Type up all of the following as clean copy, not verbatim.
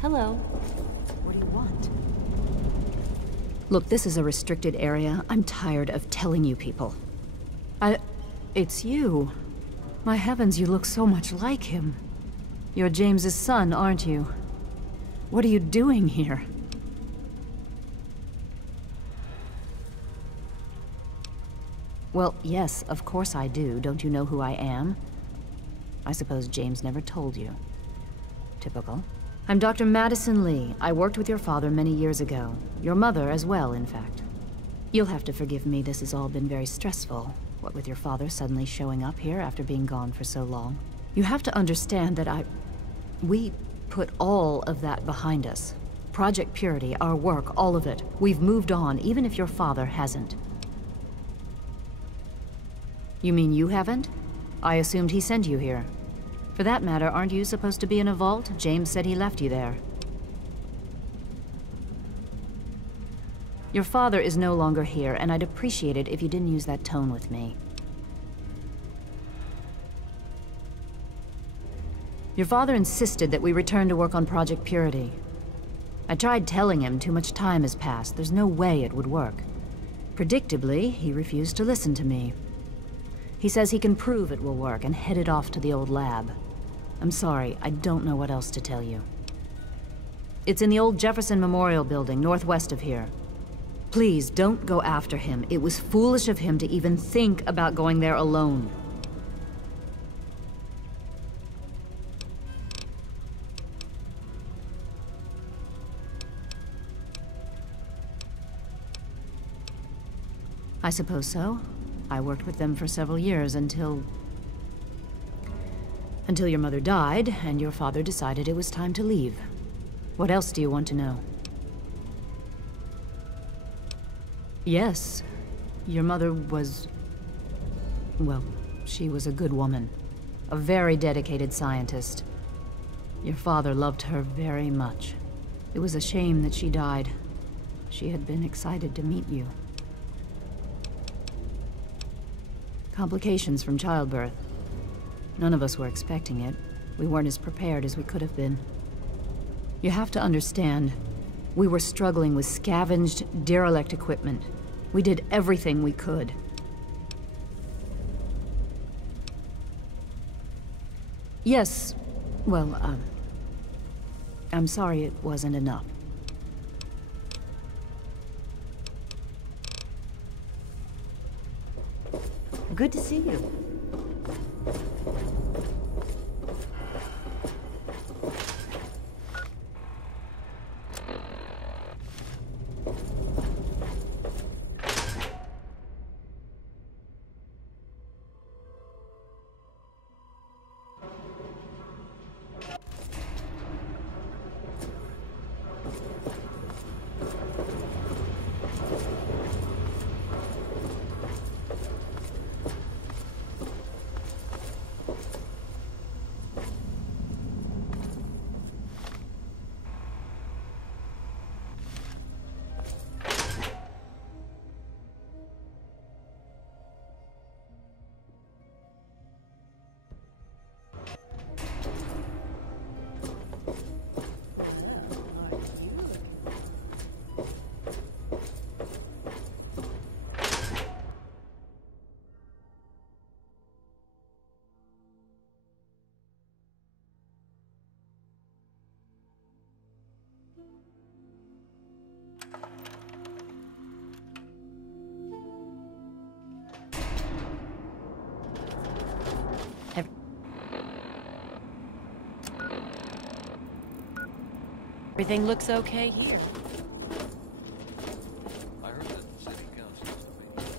Hello. What do you want? Look, this is a restricted area. I'm tired of telling you people. It's you. My heavens, you look so much like him. You're James's son, aren't you? What are you doing here? Well, yes, of course I do. Don't you know who I am? I suppose James never told you. Typical. I'm Dr. Madison Lee. I worked with your father many years ago. Your mother as well, in fact. You'll have to forgive me, this has all been very stressful. What with your father suddenly showing up here after being gone for so long. You have to understand that we put all of that behind us. Project Purity, our work, all of it. We've moved on, even if your father hasn't. You mean you haven't? I assumed he sent you here. For that matter, aren't you supposed to be in a vault? James said he left you there. Your father is no longer here, and I'd appreciate it if you didn't use that tone with me. Your father insisted that we return to work on Project Purity. I tried telling him too much time has passed. There's no way it would work. Predictably, he refused to listen to me. He says he can prove it will work and headed off to the old lab. I'm sorry, I don't know what else to tell you. It's in the old Jefferson Memorial Building, northwest of here. Please, don't go after him. It was foolish of him to even think about going there alone. I suppose so. I worked with them for several years until your mother died, and your father decided it was time to leave. What else do you want to know? Yes. Your mother was... well, she was a good woman. A very dedicated scientist. Your father loved her very much. It was a shame that she died. She had been excited to meet you. Complications from childbirth. None of us were expecting it. We weren't as prepared as we could have been. You have to understand, we were struggling with scavenged, derelict equipment. We did everything we could. Yes, well, I'm sorry it wasn't enough. Good to see you. Everything looks okay here. I heard that the city council is meeting.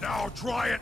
Now try it!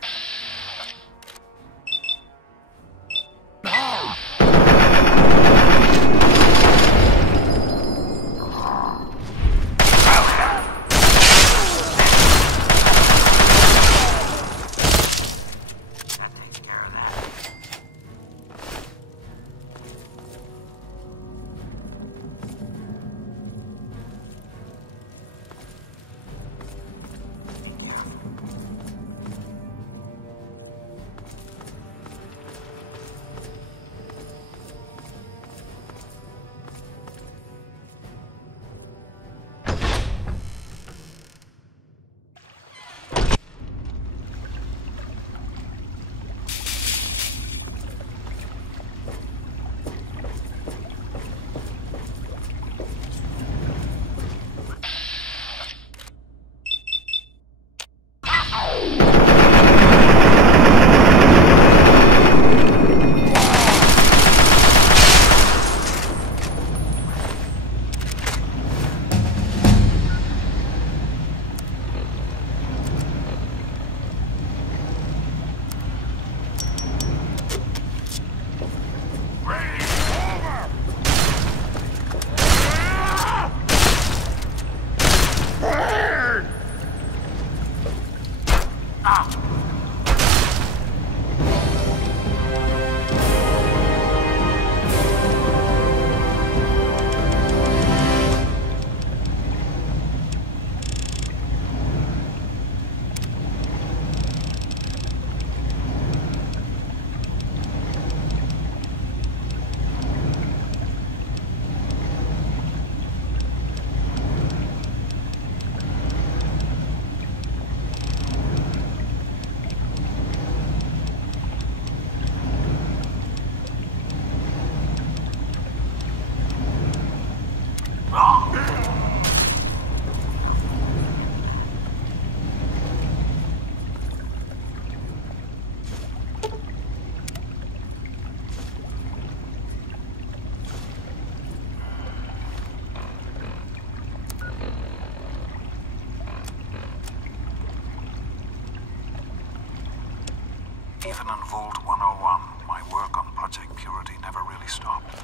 Even in Vault 101, my work on Project Purity never really stopped.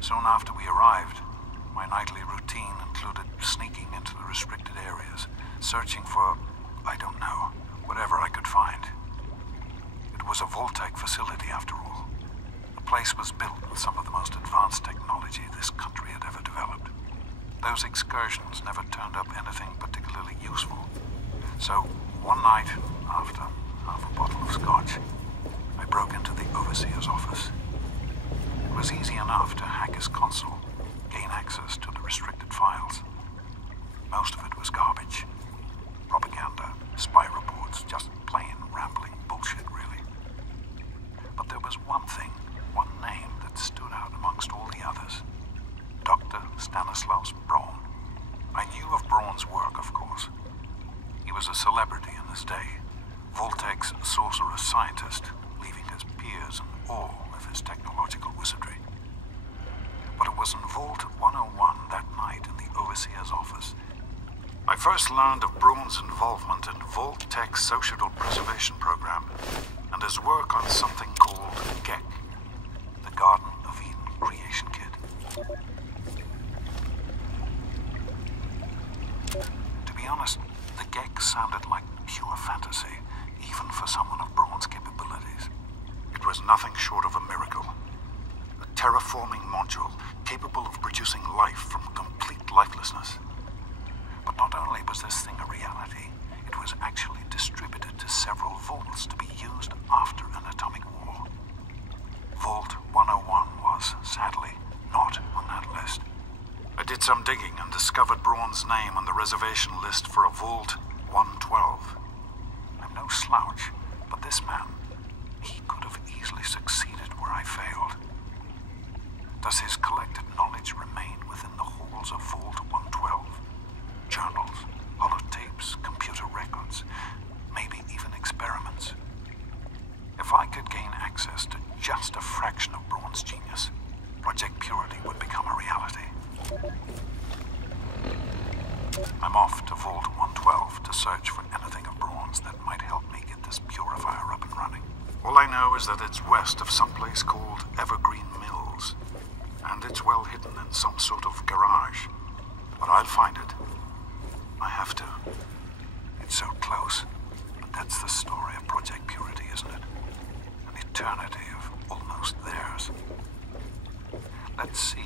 Soon after we arrived, my nightly routine included sneaking into the restricted areas, searching for, I don't know, whatever I could find. It was a Vault-type facility after all. The place was built with some of the most advanced technology this country had ever developed. Those excursions never turned up anything particularly useful. So, one night, after half a bottle of scotch, I broke into the overseer's office. It was easy enough to hack his console, gain access to the restricted files. Most of it was garbage. propaganda, spy reports, just plain rambling bullshit, really. But there was one thing, one name that stood out amongst all the others. Dr. Stanislaus Braun. I knew of Braun's work, of course. He was a celebrity in his day, Voltec's sorcerous scientist, leaving his peers in awe of his technological wizardry. But it was in Vault 101 that night in the Overseer's office I first learned of Braun's involvement in Voltec's Social Preservation Program and his work on something called GEC, the Garden of Eden Creation Kit. To be honest, the GEC sounded like pure fantasy, even for someone of Braun's capabilities. It was nothing short of a miracle. A terraforming module capable of producing life from complete lifelessness. But not only was this thing a reality, it was actually distributed to several vaults to be used after an atomic war. Vault 101 was, sadly, not on that list. I did some digging and discovered Braun's name on the reservation list for a Vault 112. I'm no slouch, but this man, he could have easily succeeded where I failed. Does his collected knowledge remain within the halls of Vault 112? Journals, holotapes, computer records, maybe even experiments. If I could gain access to just a fraction of Braun's genius, Project Purity would become a reality. I'm off to Vault 112 to search for anything of Braun's that might help me get this purifier up and running. All I know is that it's west of some place called Evergreen Mills, and it's well hidden in some sort of garage. But I'll find it. I have to. It's so close, but that's the story of Project Purity, isn't it? An eternity of almost theirs. Let's see